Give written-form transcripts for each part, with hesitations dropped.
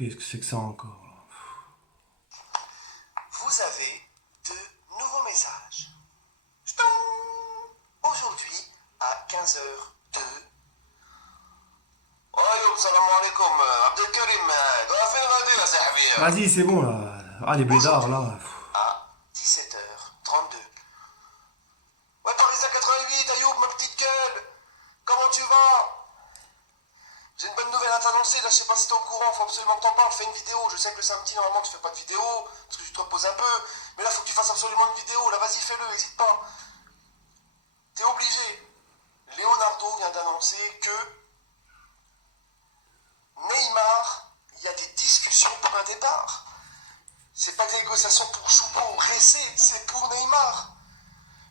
Qu'est-ce que c'est que ça encore? Vous avez de nouveaux messages. Ch'tong. Aujourd'hui, à 15h02. Ayoub, salam alaikum. Abdelkarim, fais le radio, ya sahbi. Vas-y, c'est bon là. Ah, les blédards là. À 17h32. Ouais, Paris à 88, Ayoub, ma petite gueule. Comment tu vas? J'ai une bonne nouvelle à t'annoncer, là je sais pas si t'es au courant, faut absolument que t'en parles, fais une vidéo, je sais que le samedi normalement tu fais pas de vidéo, parce que tu te reposes un peu, mais là faut que tu fasses absolument une vidéo, là vas-y fais-le, n'hésite pas. T'es obligé. Leonardo vient d'annoncer que Neymar, il y a des discussions pour un départ. C'est pas des négociations pour Choupo ou Ressé, c'est pour Neymar.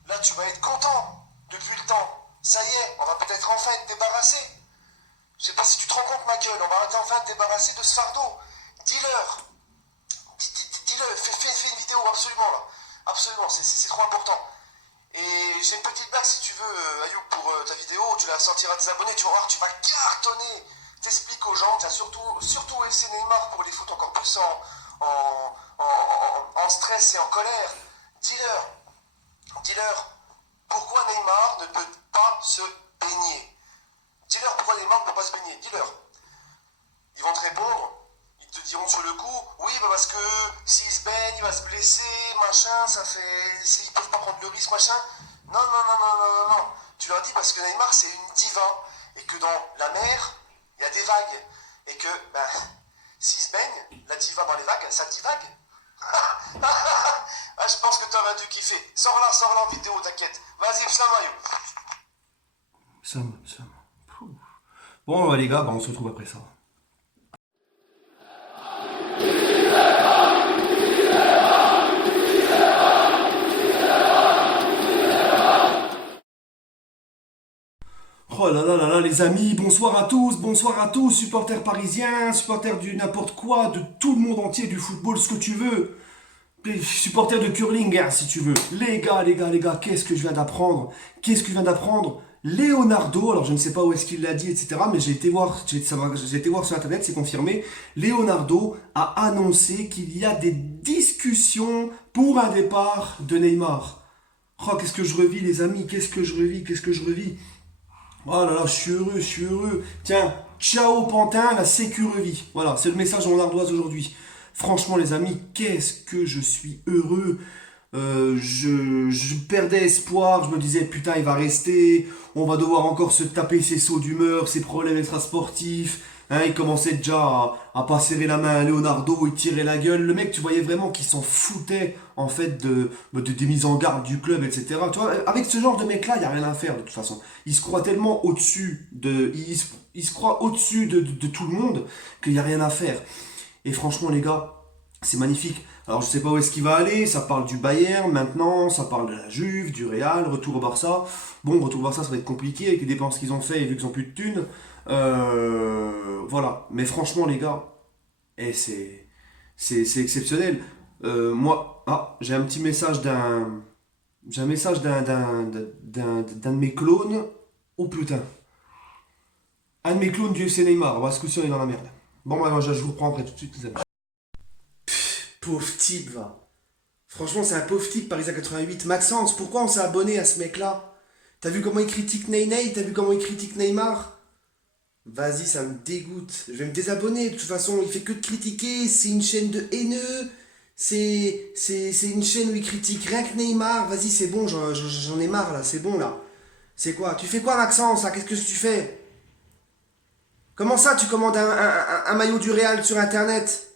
Là tu vas être content, depuis le temps. Ça y est, on va peut-être enfin être débarrassé. Je sais pas si tu te rends compte, ma gueule, on va enfin te débarrasser de ce fardeau. Dis-leur. Dis-le, fais une vidéo, absolument, là. Absolument, c'est trop important. Et j'ai une petite blague, si tu veux, Ayoub, pour ta vidéo. Tu la sortiras à tes abonnés, tu vas voir, tu vas cartonner. T'expliques aux gens, t'as surtout laissé Neymar pour les foutre encore plus en stress et en colère. Dis-leur, pourquoi Neymar ne peut pas se baigner? Dis-leur pourquoi Neymar ne peut pas se baigner, dis-leur. Ils vont te répondre, ils te diront sur le coup, oui, bah parce que s'il se baigne, il va se blesser, machin, ça fait. Ils peuvent pas prendre le risque, machin. Non. Tu leur dis parce que Neymar c'est une diva, et que dans la mer, il y a des vagues. Et que, ben, s'il se baigne, la diva dans les vagues, ça divague. Ah, je pense que t'aurais dû kiffer. Sors-la en vidéo, t'inquiète. Vas-y, Psamayo. Ça. Bon, les gars, on se retrouve après ça. Oh là, les amis, bonsoir à tous, supporters parisiens, supporters du n'importe quoi, de tout le monde entier, du football, ce que tu veux. Supporters de curling, hein, si tu veux. Les gars, qu'est-ce que je viens d'apprendre? Leonardo, alors je ne sais pas où est-ce qu'il l'a dit, etc. Mais j'ai été voir sur internet, c'est confirmé. Leonardo a annoncé qu'il y a des discussions pour un départ de Neymar. Oh, qu'est-ce que je revis, les amis, qu'est-ce que je revis. Oh là là, je suis heureux. Tiens, ciao Pantin, la sécu revit. Voilà, c'est le message en ardoise aujourd'hui. Franchement, les amis, qu'est-ce que je suis heureux. Je perdais espoir, je me disais putain il va rester, on va devoir encore se taper ses sauts d'humeur, ses problèmes extrasportifs, hein, il commençait déjà à pas serrer la main à Leonardo, il tirait la gueule, le mec tu voyais vraiment qu'il s'en foutait en fait des mises en garde du club, etc. Tu vois, avec ce genre de mec là, il n'y a rien à faire de toute façon, il se croit tellement au-dessus il se croit au-dessus de tout le monde qu'il n'y a rien à faire. Et franchement les gars, c'est magnifique. Alors je sais pas où est-ce qu'il va aller, ça parle du Bayern maintenant, ça parle de la Juve, du Real, retour au Barça. Bon, retour au Barça ça va être compliqué avec les dépenses qu'ils ont fait et vu qu'ils ont plus de thunes. Voilà, mais franchement les gars, c'est exceptionnel. Moi, j'ai un petit message j'ai un message d'un de mes clones. Oh putain, un de mes clones du FC Neymar. Ce coup-ci on est dans la merde. Bon, bah, je vous reprends après tout de suite les amis. Pauvre type, va. Franchement, c'est un pauvre type, Paris à 88. Maxence, pourquoi on s'est abonné à ce mec-là? T'as vu comment il critique Ney? T'as vu comment il critique Neymar? Vas-y, ça me dégoûte. Je vais me désabonner. De toute façon, il fait que de critiquer. C'est une chaîne de haineux. C'est une chaîne où il critique rien que Neymar. Vas-y, c'est bon, j'en ai marre là. C'est bon là. C'est quoi? Tu fais quoi, Maxence là? Qu'est-ce que tu fais? Comment ça, tu commandes un maillot du Real sur internet?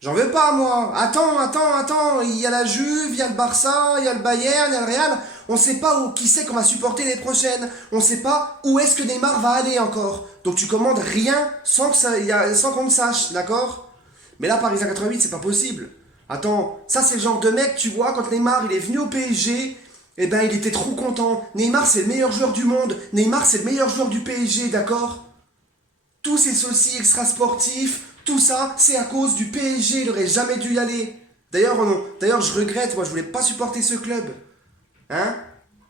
J'en veux pas, moi. Attends. Il y a la Juve, il y a le Barça, il y a le Bayern, il y a le Real. On sait pas qui c'est qu'on va supporter les prochaines. On sait pas où est-ce que Neymar va aller encore. Donc tu commandes rien sans qu'on le sache, d'accord? Mais là, Paris 88, c'est pas possible. Attends, ça c'est le genre de mec, tu vois, quand Neymar il est venu au PSG, eh ben il était trop content. Neymar c'est le meilleur joueur du monde. Neymar c'est le meilleur joueur du PSG, d'accord? Tous ces soucis extrasportifs, tout ça, c'est à cause du PSG, il aurait jamais dû y aller. D'ailleurs, je regrette, moi, je voulais pas supporter ce club. Hein?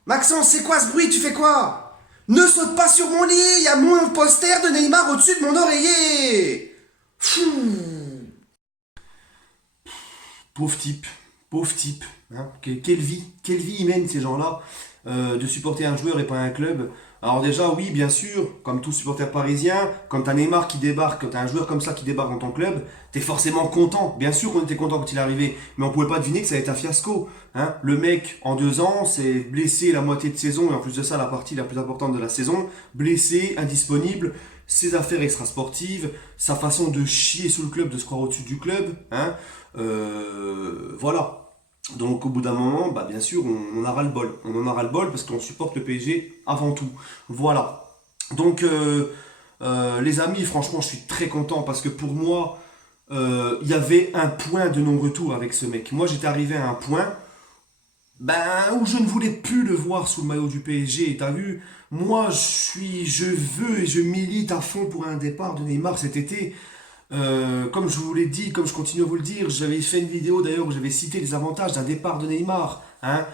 Maxence, c'est quoi ce bruit? Tu fais quoi? Ne saute pas sur mon lit, il y a mon poster de Neymar au-dessus de mon oreiller. Fou. Pauvre type, pauvre type. Hein. Quelle vie ils mènent ces gens-là, de supporter un joueur et pas un club. Alors déjà, oui, bien sûr, comme tout supporter parisien, quand t'as Neymar qui débarque, quand t'as un joueur comme ça qui débarque dans ton club, t'es forcément content. Bien sûr qu'on était content quand il est arrivé, mais on pouvait pas deviner que ça allait être un fiasco. Hein. Le mec, en 2 ans, s'est blessé la moitié de saison, et en plus de ça, la partie la plus importante de la saison, blessé, indisponible, ses affaires extrasportives, sa façon de chier sous le club, de se croire au-dessus du club. Hein. Voilà. Donc au bout d'un moment, bah, bien sûr, on a ras-le-bol. On en a ras-le-bol parce qu'on supporte le PSG avant tout. Voilà. Donc les amis, franchement, je suis très content parce que pour moi, il y avait un point de non-retour avec ce mec. Moi, j'étais arrivé à un point où je ne voulais plus le voir sous le maillot du PSG. Et t'as vu, moi, je veux et je milite à fond pour un départ de Neymar cet été. Comme je vous l'ai dit, comme je continue à vous le dire, j'avais fait une vidéo d'ailleurs où j'avais cité les avantages d'un départ de Neymar. Hein,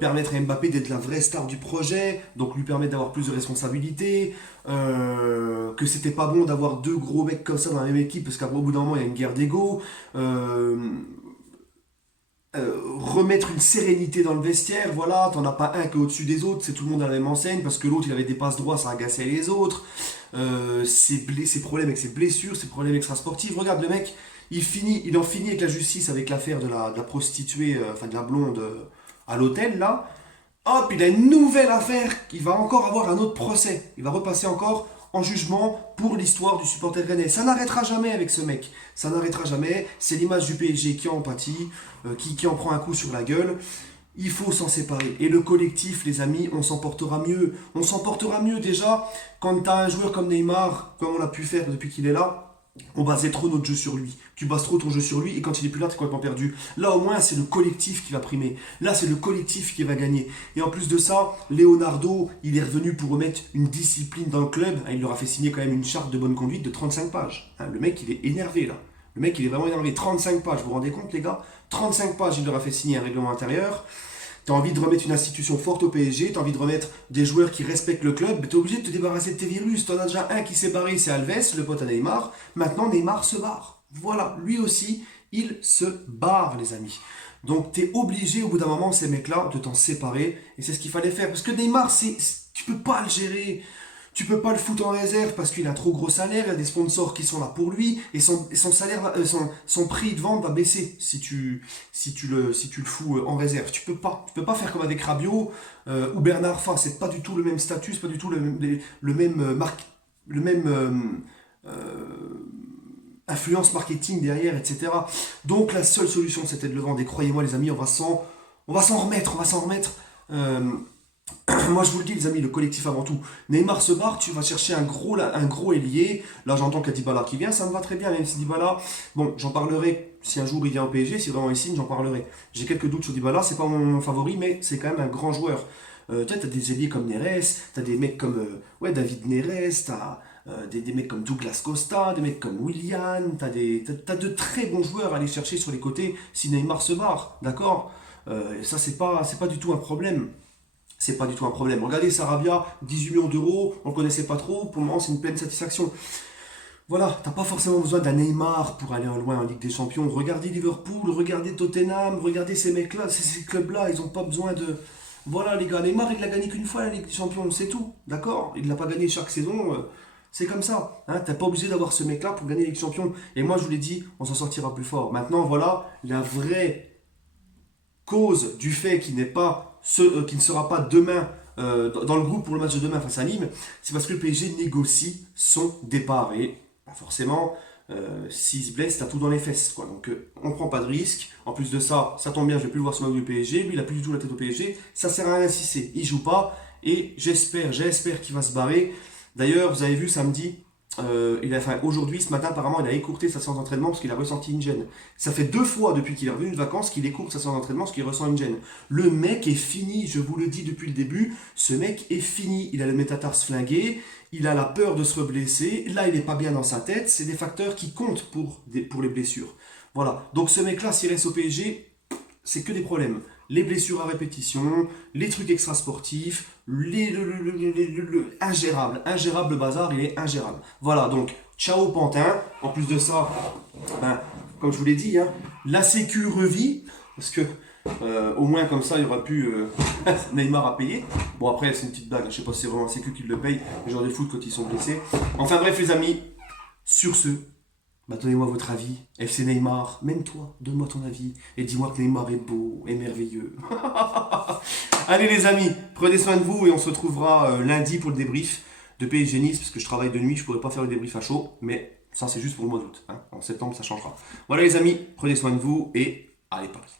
permettre à Mbappé d'être la vraie star du projet, donc lui permettre d'avoir plus de responsabilités, que c'était pas bon d'avoir deux gros mecs comme ça dans la même équipe parce qu'au bout d'un moment il y a une guerre d'ego. Remettre une sérénité dans le vestiaire, voilà, t'en as pas un qui est au-dessus des autres, c'est tout le monde à la même enseigne, parce que l'autre il avait des passes droits, ça agaçait les autres, ses problèmes avec ses blessures, ses problèmes extrasportifs, regarde le mec, il en finit avec la justice, avec l'affaire de la prostituée, enfin de la blonde à l'hôtel là, hop, il a une nouvelle affaire, il va encore avoir un autre procès, il va repasser encore en jugement pour l'histoire du supporter rennais. Ça n'arrêtera jamais avec ce mec. Ça n'arrêtera jamais. C'est l'image du PSG qui en pâtit, qui en prend un coup sur la gueule. Il faut s'en séparer. Et le collectif, les amis, on s'en portera mieux. On s'en portera mieux déjà quand tu as un joueur comme Neymar, comme on l'a pu faire depuis qu'il est là. On basait trop notre jeu sur lui. Tu bases trop ton jeu sur lui et quand il est plus là, t'es complètement perdu. Là, au moins, c'est le collectif qui va primer. Là, c'est le collectif qui va gagner. Et en plus de ça, Leonardo, il est revenu pour remettre une discipline dans le club. Il leur a fait signer quand même une charte de bonne conduite de 35 pages. Le mec, il est énervé là. Le mec, il est vraiment énervé. 35 pages, vous vous rendez compte, les gars? 35 pages, il leur a fait signer un règlement intérieur. T'as envie de remettre une institution forte au PSG, t'as envie de remettre des joueurs qui respectent le club, mais t'es obligé de te débarrasser de tes virus. T'en as déjà un qui s'est barré, c'est Alves, le pote à Neymar. Maintenant, Neymar se barre. Voilà, lui aussi, il se barre, les amis. Donc, t'es obligé, au bout d'un moment, ces mecs-là, de t'en séparer. Et c'est ce qu'il fallait faire. Parce que Neymar, tu peux pas le gérer. Tu peux pas le foutre en réserve parce qu'il a un trop gros salaire, il y a des sponsors qui sont là pour lui, et son salaire, son prix de vente va baisser si tu le fous en réserve. Tu peux pas faire comme avec Rabiot ou Bernard Fa, c'est pas du tout le même statut, c'est pas du tout le même influence marketing derrière, etc. Donc la seule solution c'était de le vendre, et croyez-moi les amis, on va s'en remettre, moi je vous le dis les amis, le collectif avant tout. Neymar se barre, tu vas chercher un gros ailier. Là j'entends qu'il y a Dybala qui vient, ça me va très bien, même si Dybala, bon j'en parlerai si un jour il vient au PSG, si vraiment il signe, j'en parlerai. J'ai quelques doutes sur Dybala, c'est pas mon favori, mais c'est quand même un grand joueur. T'as des ailiers comme Neres, t'as des mecs comme David Neres, t'as des mecs comme Douglas Costa, des mecs comme Willian, t'as de très bons joueurs à aller chercher sur les côtés si Neymar se barre, d'accord. Ça c'est pas du tout un problème. C'est pas du tout un problème. Regardez Sarabia, 18 millions d'euros, on ne connaissait pas trop, pour le moment c'est une pleine satisfaction. Voilà, t'as pas forcément besoin d'un Neymar pour aller loin en Ligue des Champions. Regardez Liverpool, regardez Tottenham, regardez ces mecs-là, ces clubs-là, ils ont pas besoin de... Voilà les gars, Neymar il l'a gagné qu'une fois la Ligue des Champions, c'est tout, d'accord. Il l'a pas gagné chaque saison, c'est comme ça. Hein, t'as pas obligé d'avoir ce mec-là pour gagner la Ligue des Champions. Et moi je vous l'ai dit, on s'en sortira plus fort. Maintenant voilà, la vraie cause du fait qu'il n'est pas qui ne sera pas demain dans le groupe pour le match de demain face à Nîmes, c'est parce que le PSG négocie son départ. Et forcément, s'il se blesse, t'as tout dans les fesses. Quoi. Donc on ne prend pas de risque. En plus de ça, ça tombe bien, je ne vais plus le voir sur le maillot du PSG. Lui, il n'a plus du tout la tête au PSG. Ça sert à rien d'insister. Il joue pas. Et j'espère qu'il va se barrer. D'ailleurs, vous avez vu samedi, aujourd'hui, ce matin, apparemment, il a écourté sa séance d'entraînement parce qu'il a ressenti une gêne. Ça fait 2 fois depuis qu'il est revenu de vacances qu'il écourte sa séance d'entraînement parce qu'il ressent une gêne. Le mec est fini, je vous le dis depuis le début, ce mec est fini. Il a le métatarse flingué, il a la peur de se reblesser, là il n'est pas bien dans sa tête, c'est des facteurs qui comptent pour les blessures. Voilà, donc ce mec-là, s'il reste au PSG, c'est que des problèmes. Les blessures à répétition, les trucs extrasportifs, ingérable bazar, il est ingérable. Voilà, donc, ciao Pantin. En plus de ça, comme je vous l'ai dit, hein, la Sécu revit, parce que au moins comme ça, il y aura plus Neymar à payer. Bon, après, c'est une petite blague, je sais pas si c'est vraiment la Sécu qui le paye, les joueurs de foot quand ils sont blessés. Enfin bref, les amis, sur ce, bah, donnez-moi votre avis. FC Neymar, même toi, donne-moi ton avis. Et dis-moi que Neymar est beau, est merveilleux. Allez les amis, prenez soin de vous et on se retrouvera lundi pour le débrief de PSG Nice, parce que je travaille de nuit, je pourrais pas faire le débrief à chaud, mais ça c'est juste pour le mois d'août. Hein. En septembre ça changera. Voilà les amis, prenez soin de vous et allez Paris.